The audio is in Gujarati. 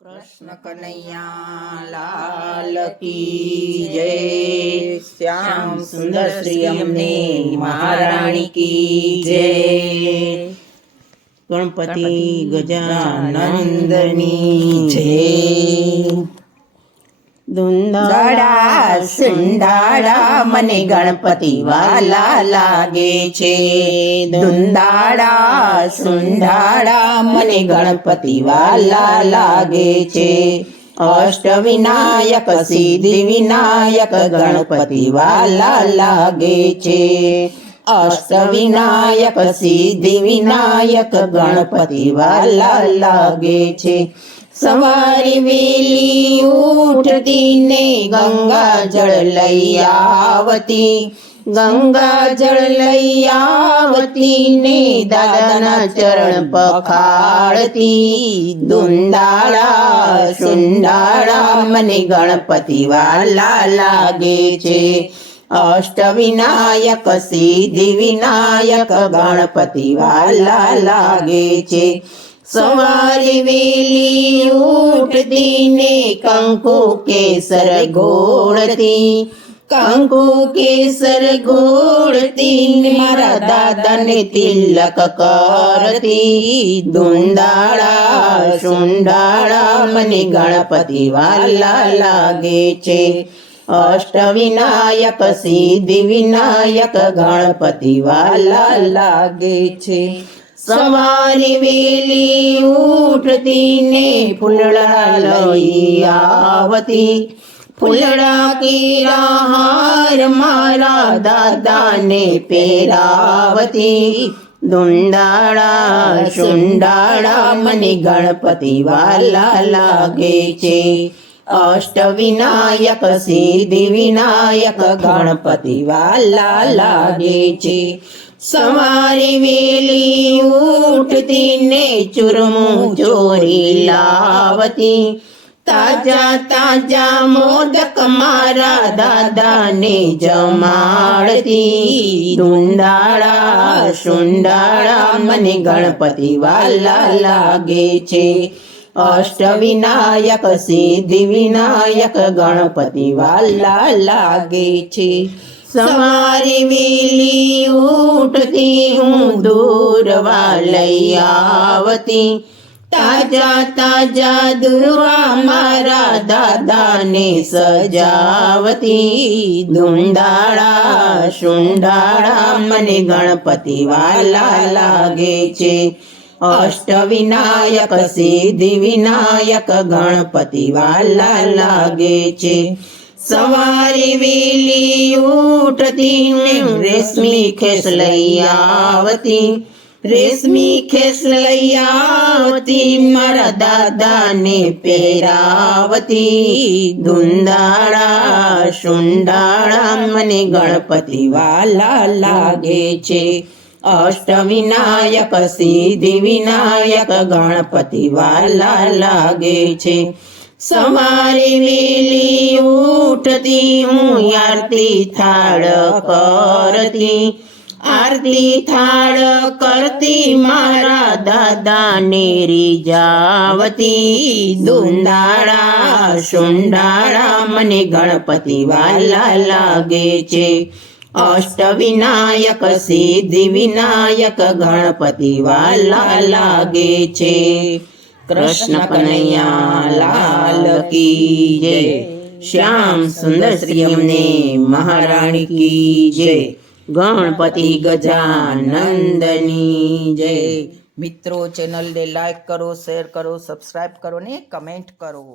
कृष्ण कन्हैया लाल की जय। श्याम सुंदर श्री अम्ने महाराणी की जय। गणपति गजानंदनी जय। ધુંધાળા સુંધાળા મને ગણપતિ વાલા લાગે છે। ધુંધાળા સુંધાળા મને ગણપતિ વાલા લાગે છે। અષ્ટવિનાયક સિદ્ધિ વિનાયક ગણપતિ વાલા લાગે છે। અષ્ટવિનાયક સિદ્ધિ વિનાયક ગણપતિ વાલા લાગે છે। સવારી વેલી ઉઠતી ને ગંગા જળ લઈ આવતી, ગંગા જળ લઈ આવતી ને દાદાના ચરણ પખાળતી। ધુંધાળા સુંધાળા મને ગણપતિ વાલા લાગે છે। અષ્ટવિનાયક સિદ્ધિ વિનાયક ગણપતિ વાલા લાગે છે। સવારી વેલી ઉઠતી ને કંકુ કેસર ગોળતી, કંકુ કેસર ગોળતી મારા દાદાને તિલક કરતી। ધુંધાળા સુંધાળા મને ગણપતિ વાલા લાગે છે। અષ્ટવિનાયક સિદ્ધિ વિનાયક ગણપતિ વાલા લાગે છે। સવારી વેલી ઉઠતી ને ફૂલડા લઈ આવતી, ફૂલડા કેરા હાર મારા દાદાને પહેરાવતી। ધુંધાળા સુંધાળા મને ગણપતિ વાલા લાગે છે। અષ્ટવિનાયક સિદ્ધિ વિનાયક ગણપતિ વાલા લાગે છે। સવારી વેલી ઉઠતી ને ચૂરમું ચોરી લાવતી, તાજા તાજા મોદક મારા દાદાને જમાડતી। ધુંધાળા સુંધાળા મને ગણપતિ વાલા લાગે છે। અષ્ટવિનાયક સિદ્ધિ વિનાયક ગણપતિ વાલા લાગે છે। સવારી વેલી ઉઠતી હું દૂરવા લઈ આવતી, તાજા તાજા દુર્વા મારા દાદાને સજાવતી। ધુંધાળા સુંધાળા મને ગણપતિ વાલા લાગે છે। અષ્ટવિનાયક સિદ્ધિ વિનાયક ગણપતિ વાલા લાગે છે। સવારી વેલી ઉઠતી ને રેશમી ખેસ લઈ આવતી, રેશમી ખેસ લઈ આવતી મારા દાદાને પહેરાવતી। ધુંધાળા સુંધાળા મને ગણપતિ વાલા લાગે છે। અષ્ટવિનાયક સિદ્ધિ વિનાયક ગણપતિ વાલા લાગે છે। સવારી વેલી ઉઠતી હું આરતી થાળ કરતી, આરતી થાળ કરતી મારા દાદાને રીઝાવતી। ધુંધાળા સુંધાળા મને ગણપતિ વાલા લાગે છે। અષ્ટવિનાયક સિદ્ધિ વિનાયક ગણપતિ વાલા લાગે છે। કૃષ્ણ કનૈયા લાલ કી જય। શ્યામ સુંદર શ્રી અમને મહારાણી કી જય। ગણપતિ ગજાનંદની જય। મિત્રો ચેનલને લાઈક કરો, શેર કરો, સબસ્ક્રાઇબ કરો ને કમેન્ટ કરો।